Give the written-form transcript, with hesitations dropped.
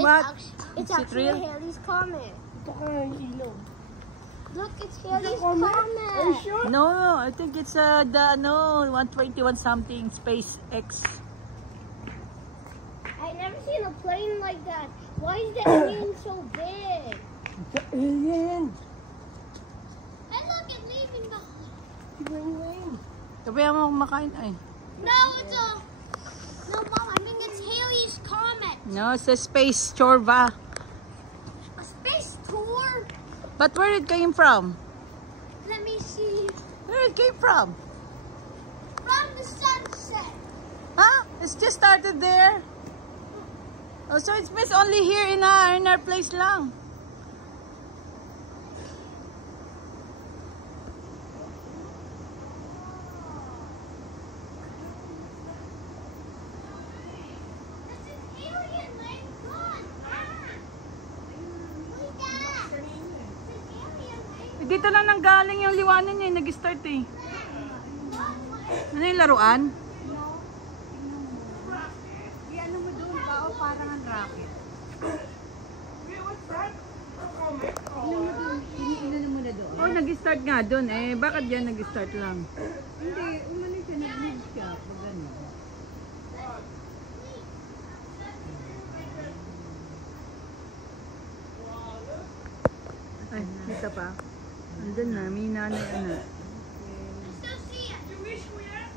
What? It's Is it actually real? Halley's Comet. Look, it's The Halley's comet? Comet. Are you sure? No, I think it's the 121 something SpaceX. I've never seen a plane like that. Why is the alien so big? The alien. And look, it's leaving the... Wing. Sabihan mo kumakain ay. No, it's a... No, Mom, I think it's Halley's Comet. No, it's a space chorva. A space tour? But where it came from? Let me see. Where it came from? From the sunset. Huh? It's just started there. Oh, so it's missed only here in our place lang. This is alien land gone. Look at that. This is alien land. Dito na nanggaling yung liwanag niya, nag-start eh. Ano yung laruan? Ano mo doon pa o parang ang rocket? Iniinan mo na doon. Oh, nag-start nga doon eh. Bakit yan nag-start lang? Hindi, umano siya, nag-move siya. Pag gano'n. Ay, kita pa. Andun na, may nanay ano. I still see it. You wish we had.